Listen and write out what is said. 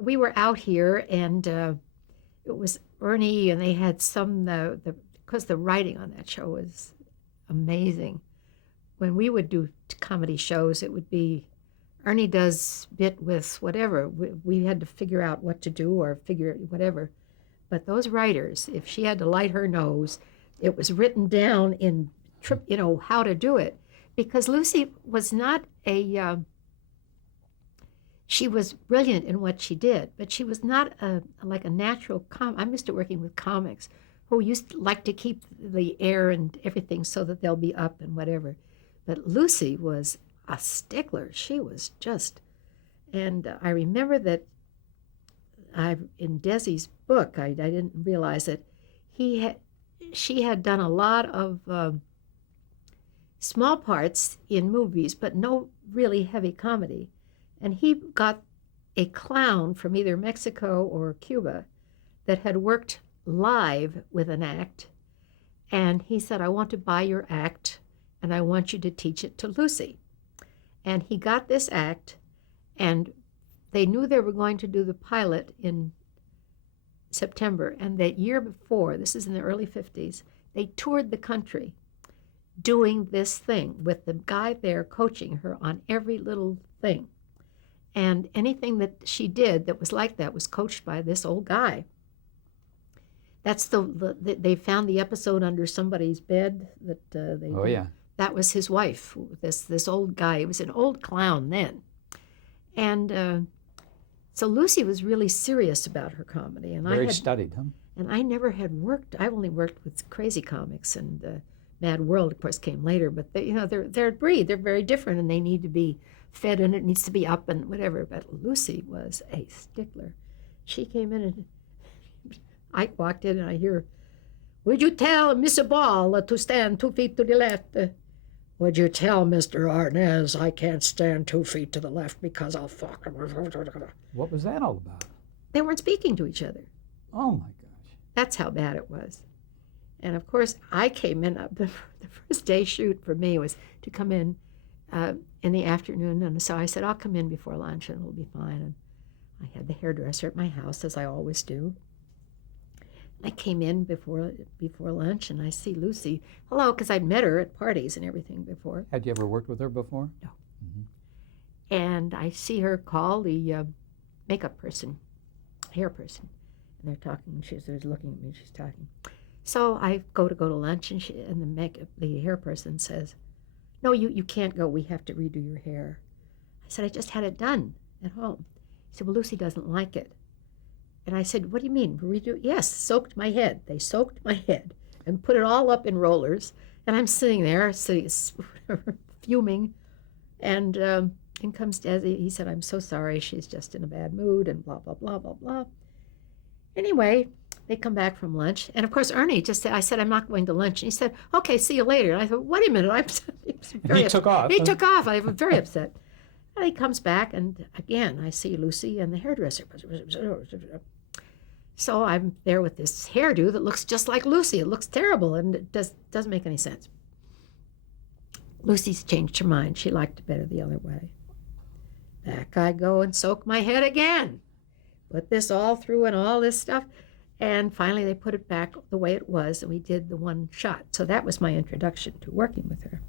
we were out here, and it was Ernie, and they had some because the writing on that show was amazing. When we would do comedy shows, it would be Ernie does bit with whatever. We had to figure out what to do or figure whatever. But those writers, if she had to light her nose, it was written down in how to do it, because Lucy was not she was brilliant in what she did, but she was not like a natural I'm used to working with comics who used to like to keep the air and everything so that they'll be up and whatever. But Lucy was a stickler. She was just, and I remember that in Desi's book, I didn't realize it. She had done a lot of small parts in movies, but no really heavy comedy. And he got a clown from either Mexico or Cuba that had worked live with an act. And he said, I want to buy your act, and I want you to teach it to Lucy. And he got this act, and they knew they were going to do the pilot in September. And that year before, this is in the early 50s, they toured the country doing this thing with the guy there coaching her on every little thing. And anything that she did that was like that was coached by this old guy. That's they found the episode under somebody's bed that they. Oh, yeah. That was his wife. This old guy. He was an old clown then, and so Lucy was really serious about her comedy. And Very studied, huh? And I never had worked. I only worked with crazy comics, and Mad World, of course, came later. But they're a breed. They're very different, and they need to be fed, and it needs to be up and whatever. But Lucy was a stickler. She came in, and I walked in, and I hear, "Would you tell Miss Ball to stand 2 feet to the left? Would you tell Mr. Arnaz I can't stand 2 feet to the left because I'll fuck him?" What was that all about? They weren't speaking to each other. Oh, my gosh. That's how bad it was. And, of course, I came in. The first day shoot for me was to come in the afternoon. And so I said, I'll come in before lunch, and it'll be fine. And I had the hairdresser at my house, as I always do. I came in before lunch, and I see Lucy. Hello, because I'd met her at parties and everything before. Had you ever worked with her before? No. Mm-hmm. And I see her call the makeup person, hair person, and they're talking. She's looking at me. She's talking. So I go to lunch, and the hair person says, "No, you can't go. We have to redo your hair." I said, "I just had it done at home." He said, "Well, Lucy doesn't like it." And I said, "What do you mean, redo?" "Yes, soaked my head." They soaked my head and put it all up in rollers. And I'm sitting there, fuming. And in comes Desi. He said, "I'm so sorry. She's just in a bad mood," and blah, blah, blah, blah, blah. Anyway, they come back from lunch. And, of course, Ernie just said, I said, "I'm not going to lunch." And he said, "Okay, see you later." And I thought, wait a minute. He took off. He took off. I was very upset. And he comes back, and again, I see Lucy and the hairdresser. So I'm there with this hairdo that looks just like Lucy. It looks terrible, and it doesn't make any sense. Lucy's changed her mind. She liked it better the other way. Back I go and soak my head again. Put this all through and all this stuff. And finally they put it back the way it was, and we did the one shot. So that was my introduction to working with her.